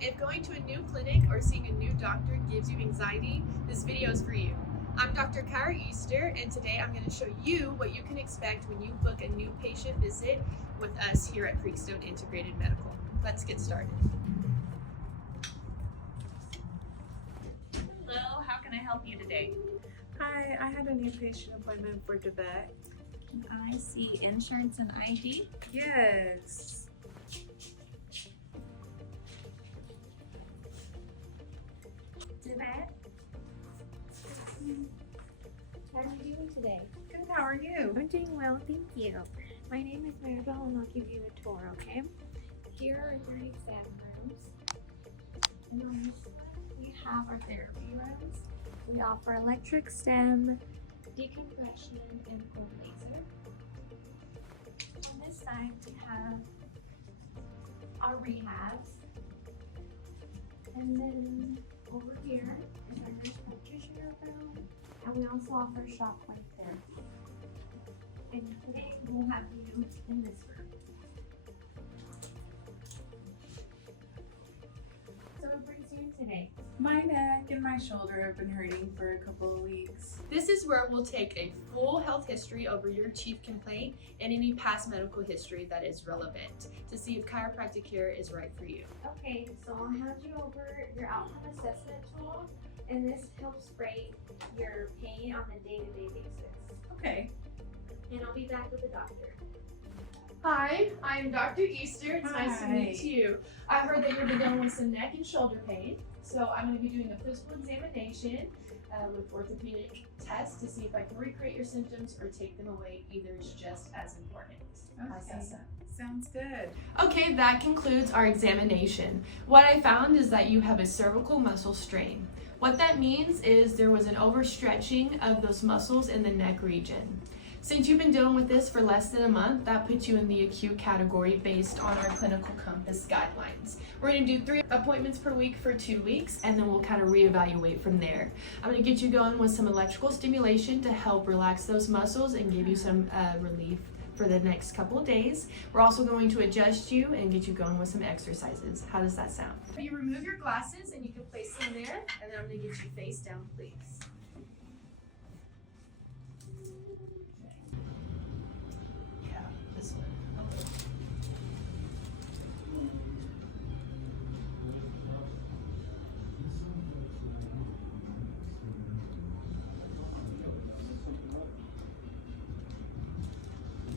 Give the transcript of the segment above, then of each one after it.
If going to a new clinic or seeing a new doctor gives you anxiety, this video is for you. I'm Dr. Kyra Easter, and today I'm going to show you what you can expect when you book a new patient visit with us here at Creekstone Integrated Medical. Let's get started. Hello, how can I help you today? Hi, I had a new patient appointment for the vet. I see insurance and ID. Yes. Vet? How are you doing today? Good, how are you? I'm doing well, thank you. My name is Maribel and I'll give you a tour, okay? Here are your exam rooms. And on this side, we have our therapy rooms. We offer electric stim, decompression, and cold laser. On this side, we have our rehabs. And then over here is our nurse practitioner room. And we also offer Shockwave therapy. And today we'll have you in this room. So what brings you in today? My neck and my shoulder have been hurting for a couple of weeks. This is where we'll take a full health history over your chief complaint and any past medical history that is relevant to see if chiropractic care is right for you. Okay, so I'll hand you over your outcome assessment tool, and this helps rate your pain on a day-to-day basis. Okay. And I'll be back with the doctor. Hi, I'm Dr. Easter. It's nice to meet Hi. you. I heard that you've been dealing with some neck and shoulder pain, so I'm going to be doing a physical examination with orthopedic tests to see if I can recreate your symptoms or take them away. Either is just as important. How's that Okay. sound? Sounds good. Okay, that concludes our examination. What I found is that you have a cervical muscle strain. What that means is there was an overstretching of those muscles in the neck region. Since you've been dealing with this for less than a month, that puts you in the acute category based on our clinical compass guidelines. We're going to do 3 appointments per week for 2 weeks, and then we'll kind of reevaluate from there. I'm going to get you going with some electrical stimulation to help relax those muscles and give you some relief for the next couple of days. We're also going to adjust you and get you going with some exercises. How does that sound? You remove your glasses and you can place them there, and then I'm going to get you face down, please. Yeah, this one. Go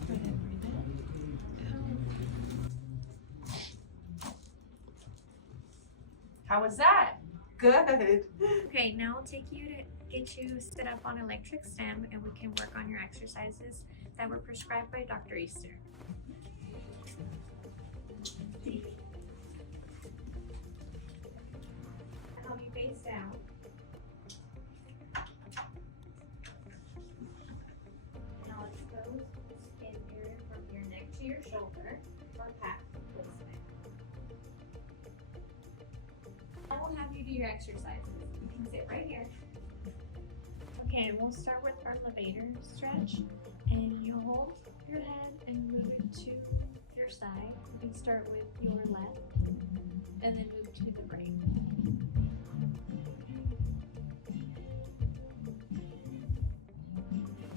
ahead, breathe in. How was that? Good. Okay, now I'll take you to get you set up on electric stim, and we can work on your exercises that were prescribed by Dr. Easter. I'll be face down. And I'll expose the skin area from your neck to your shoulder for pat placement. I will have you do your exercises. You can sit right here. Okay, and we'll start with our levator stretch. And you hold your head and move it to your side. You can start with your left and then move to the right.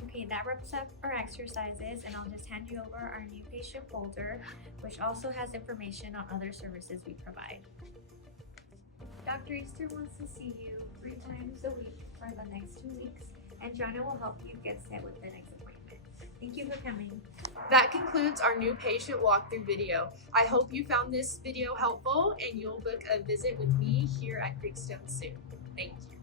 Okay, that wraps up our exercises, and I'll just hand you over our new patient folder, which also has information on other services we provide. Dr. Easter wants to see you 3 times a week for the next 2 weeks, and Jonna will help you get set with the next appointment. Thank you for coming. That concludes our new patient walkthrough video. I hope you found this video helpful and you'll book a visit with me here at Creekstone soon. Thank you.